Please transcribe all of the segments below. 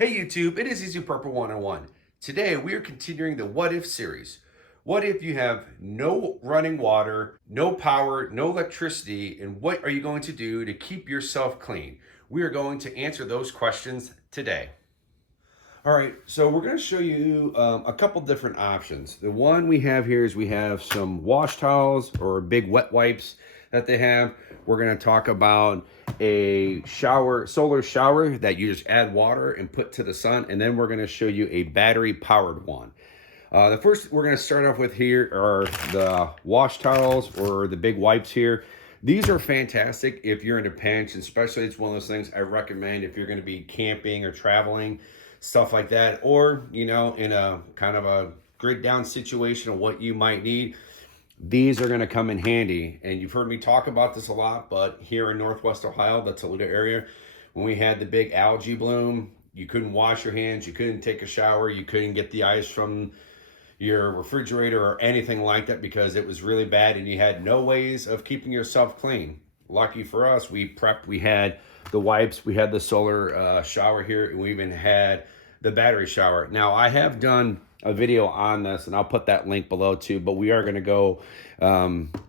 Hey YouTube, it is Easy Purple 101. Today we are continuing the What If series. What if you have no running water, no power, no electricity, and what are you going to do to keep yourself clean? We are going to answer those questions today. All right, so we're going to show you a couple different options. The one we have here is we have some wash towels or big wet wipes that they have. We're going to talk about a solar shower that you just add water and put to the sun, and then we're going to show you a battery powered one. The first we're going to start off with here are the wash towels or the big wipes here. These are fantastic if you're in a pinch, especially it's one of those things I recommend if you're going to be camping or traveling, stuff like that, or in a kind of a grid down situation of what you might need. These are going to come in handy, and you've heard me talk about this a lot, but here in Northwest Ohio, the Toledo area, when we had the big algae bloom, you couldn't wash your hands, you couldn't take a shower, you couldn't get the ice from your refrigerator or anything like that because it was really bad and you had no ways of keeping yourself clean. Lucky for us, we prepped, we had the wipes, we had the solar shower here, and we even had the battery shower. Now, I have done a video on this, and I'll put that link below too, but we are going to go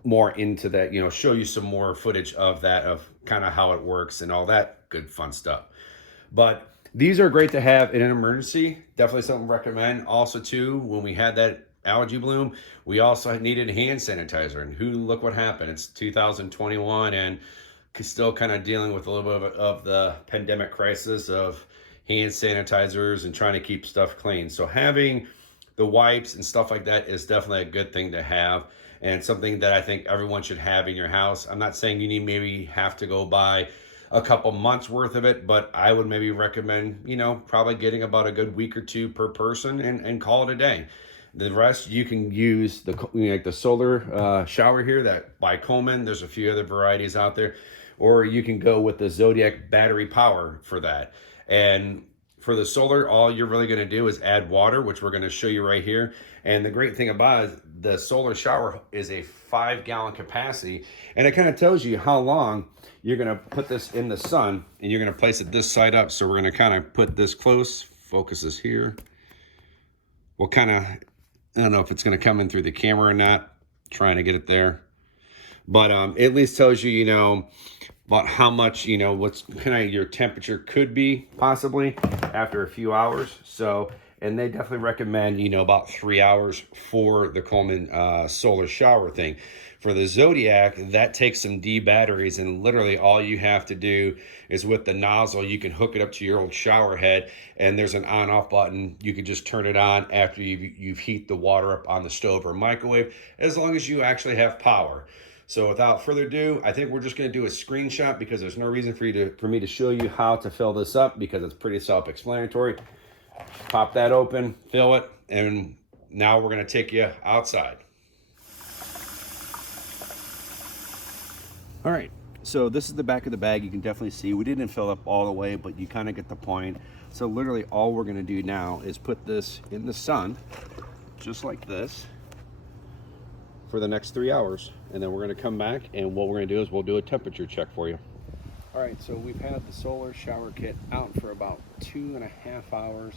more into that, show you some more footage of that, of kind of how it works and all that good fun stuff. But these are great to have in an emergency. Definitely something to recommend. Also too, when we had that algae bloom, we also needed hand sanitizer, and look what happened. It's 2021 and still kind of dealing with a little bit of the pandemic crisis of hand sanitizers and trying to keep stuff clean. So having the wipes and stuff like that is definitely a good thing to have, and something that I think everyone should have in your house. I'm not saying you maybe have to go buy a couple months worth of it, but I would maybe recommend, probably getting about a good week or two per person and call it a day. The rest you can use like the solar shower here that by Coleman. There's a few other varieties out there, or you can go with the Zodiac battery power for that. And for the solar, all you're really going to do is add water, which we're going to show you right here. And the great thing about it, the solar shower is a 5-gallon capacity, and it kind of tells you how long you're going to put this in the sun, and you're going to place it this side up. So we're going to kind of put this close. Focus is here. We'll kind of, I don't know if it's going to come in through the camera or not, trying to get it there. But it at least tells you, about how much, what's kind of your temperature could be possibly after a few hours. So, and they definitely recommend, about 3 hours for the Coleman solar shower thing. For the Zodiac, that takes some D batteries, and literally all you have to do is with the nozzle, you can hook it up to your old shower head, and there's an on-off button. You can just turn it on after you've heat the water up on the stove or microwave, as long as you actually have power. So without further ado, I think we're just going to do a screenshot because there's no reason for me to show you how to fill this up because it's pretty self-explanatory. Pop that open, fill it, and now we're going to take you outside. All right, so this is the back of the bag. You can definitely see we didn't fill up all the way, but you kind of get the point. So literally all we're going to do now is put this in the sun, just like this, for the next 3 hours, and then we're going to come back, and what we're going to do is we'll do a temperature check for you. All right, so we've had the solar shower kit out for about 2.5 hours.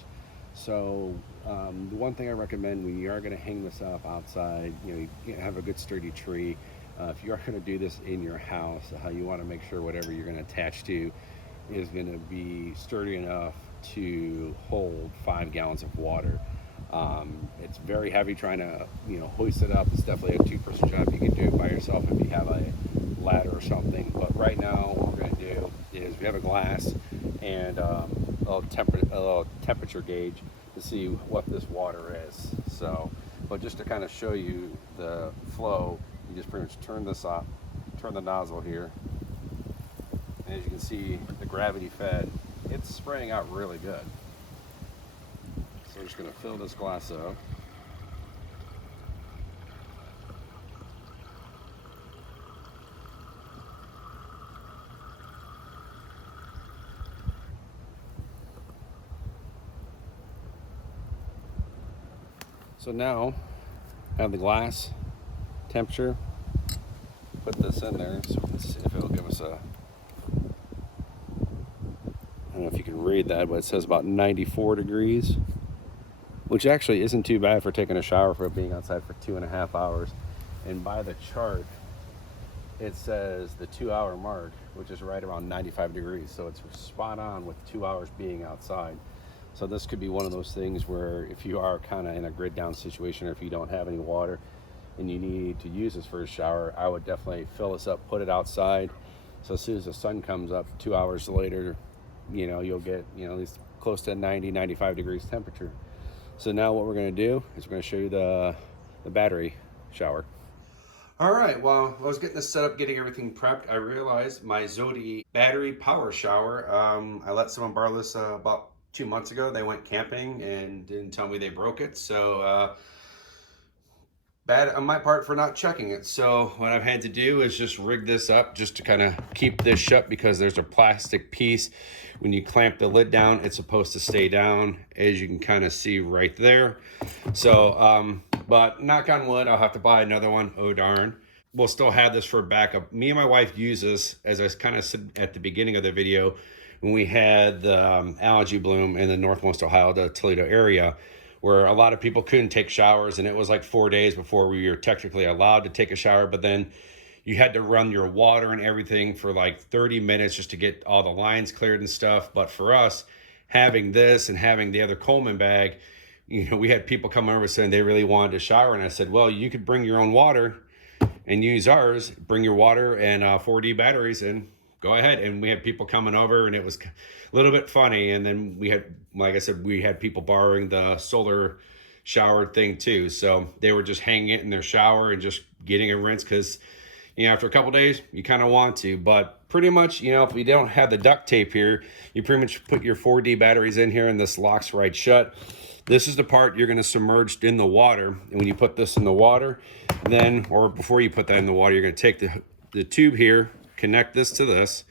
So the one thing I recommend when you are going to hang this up outside, you have a good sturdy tree. If you are going to do this in your house, how you want to make sure whatever you're going to attach to is going to be sturdy enough to hold 5 gallons of water. It's very heavy trying to, hoist it up. It's definitely a two-person job. You can do it by yourself if you have a ladder or something. But right now, what we're going to do is we have a glass and a little temperature gauge to see what this water is. So, but just to kind of show you the flow, you just pretty much turn this off, turn the nozzle here. And as you can see, the gravity fed, it's spraying out really good. So we're just going to fill this glass up. So now I have the glass temperature. Put this in there so we can see if it'll give us a don't know if you can read that, but it says about 94 degrees, which actually isn't too bad for taking a shower for being outside for 2.5 hours. And by the chart, it says the 2-hour mark, which is right around 95 degrees. So it's spot on with 2 hours being outside. So this could be one of those things where if you are kind of in a grid down situation, or if you don't have any water and you need to use this for a shower, I would definitely fill this up, put it outside. So as soon as the sun comes up 2 hours later, you know, you'll get, you know, at least close to 90, 95 degrees temperature. So now what we're going to do is we're going to show you the battery shower. All right, well, I was getting this set up, getting everything prepped. I realized my Zodi battery power shower, I let someone borrow this about 2 months ago. They went camping and didn't tell me they broke it. So bad on my part for not checking it. So what I've had to do is just rig this up just to kind of keep this shut, because there's a plastic piece. When you clamp the lid down, it's supposed to stay down, as you can kind of see right there. So, but knock on wood, I'll have to buy another one. Oh darn. We'll still have this for backup. Me and my wife use this, as I kind of said at the beginning of the video, when we had the algae bloom in the Northwest Ohio, the Toledo area, where a lot of people couldn't take showers, and it was like 4 days before we were technically allowed to take a shower. But then you had to run your water and everything for like 30 minutes just to get all the lines cleared and stuff. But for us, having this and having the other Coleman bag, you know, we had people come over saying they really wanted to shower. And I said, well, you could bring your own water and use ours. Bring your water and 4D batteries and go ahead. And we had people coming over, and it was a little bit funny. And then we had, like I said, we had people borrowing the solar shower thing too. So they were just hanging it in their shower and just getting a rinse, because, you know, after a couple days, you kind of want to. But pretty much, you know, if we don't have the duct tape here, you pretty much put your 4D batteries in here and this locks right shut. This is the part you're going to submerge in the water. And when you put this in the water, then, or before you put that in the water, you're going to take the tube here, connect this to this,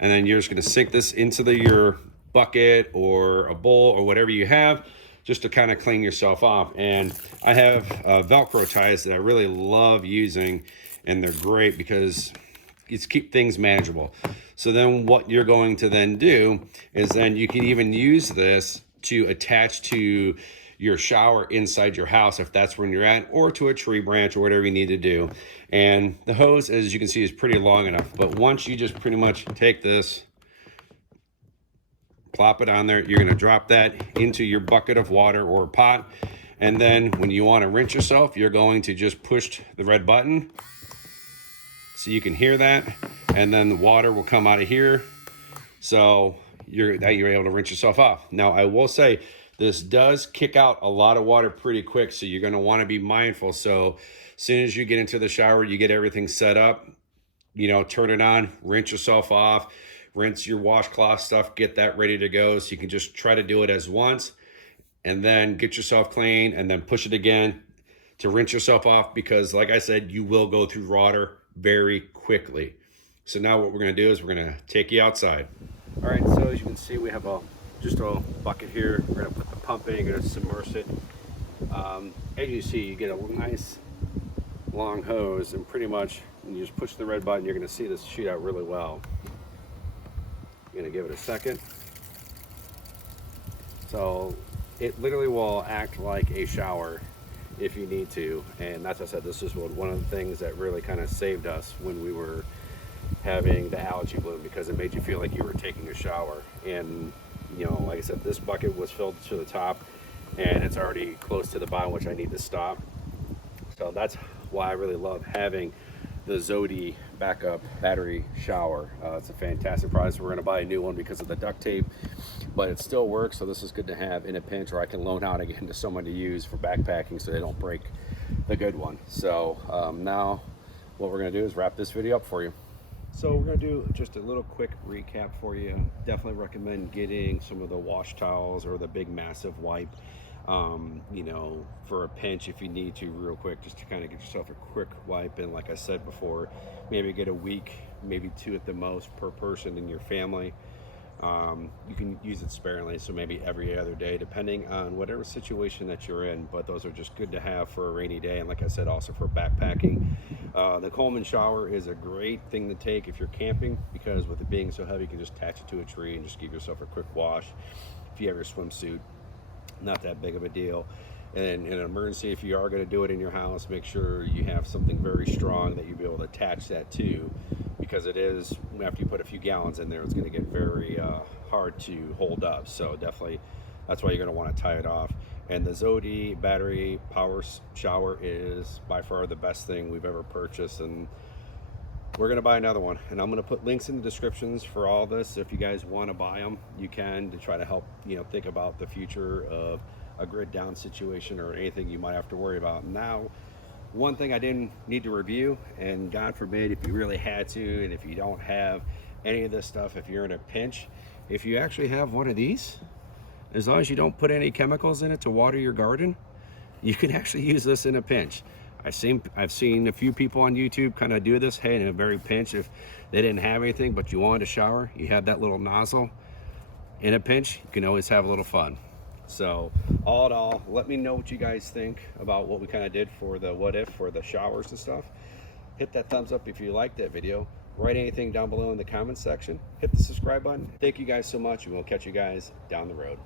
and then you're just going to sink this into your bucket or a bowl or whatever you have, just to kind of clean yourself off. And I have Velcro ties that I really love using, and they're great because it's keep things manageable. So then what you're going to then do is then you can even use this to attach to your shower inside your house, if that's where you're at, or to a tree branch or whatever you need to do. And the hose, as you can see, is pretty long enough. But once you just pretty much take this, plop it on there, you're going to drop that into your bucket of water or pot. And then when you want to rinse yourself, you're going to just push the red button so you can hear that, and then the water will come out of here. So you're able to rinse yourself off. Now, I will say this does kick out a lot of water pretty quick, so you're going to want to be mindful. So as soon as you get into the shower, you get everything set up, you know, turn it on, rinse yourself off, rinse your washcloth stuff, get that ready to go. So you can just try to do it as once, and then get yourself clean, and then push it again to rinse yourself off, because like I said, you will go through water very quickly. So now what we're going to do is we're going to take you outside. All right, so as you can see, we have just a bucket here. We're going to put the pump in, you're going to submerge it. As you see, you get a nice long hose, and pretty much when you just push the red button, you're going to see this shoot out really well. You're going to give it a second. So it literally will act like a shower if you need to. And as I said, this is one of the things that really kind of saved us when we were having the algae bloom, because it made you feel like you were taking a shower. And, you know, like I said, this bucket was filled to the top, and it's already close to the bottom, which I need to stop. So that's why I really love having the Zodi backup battery shower. It's a fantastic product. We're going to buy a new one because of the duct tape, but it still works. So this is good to have in a pinch, or I can loan out again to someone to use for backpacking so they don't break the good one. So now what we're going to do is wrap this video up for you. So we're going to do just a little quick recap for you. Definitely recommend getting some of the wash towels or the big massive wipe, you know, for a pinch if you need to, real quick, just to kind of get yourself a quick wipe. And like I said before, maybe get a week, maybe 2 at the most per person in your family. You can use it sparingly, so maybe every other day, depending on whatever situation that you're in. But those are just good to have for a rainy day, and like I said, also for backpacking. The Coleman shower is a great thing to take if you're camping, because with it being so heavy, you can just attach it to a tree and just give yourself a quick wash. If you have your swimsuit, not that big of a deal. And in an emergency, if you are going to do it in your house, make sure you have something very strong that you'll be able to attach that to, because it is, after you put a few gallons in there, it's going to get very hard to hold up. So definitely, that's why you're going to want to tie it off. And the Zodi battery power shower is by far the best thing we've ever purchased, and we're going to buy another one. And I'm going to put links in the descriptions for all this. If you guys want to buy them, you can, to try to help, think about the future of a grid down situation or anything you might have to worry about. Now, one thing I didn't need to review, and God forbid if you really had to, and if you don't have any of this stuff, if you're in a pinch, if you actually have one of these, as long as you don't put any chemicals in it to water your garden, you can actually use this in a pinch. I've seen a few people on YouTube kind of do this. Hey, in a very pinch, if they didn't have anything but you wanted to shower, you have that little nozzle. In a pinch, you can always have a little fun. So all in all, let me know what you guys think about what we kind of did for the what if, for the showers and stuff. Hit that thumbs up if you liked that video. Write anything down below in the comments section. Hit the subscribe button. Thank you guys so much, and we'll catch you guys down the road.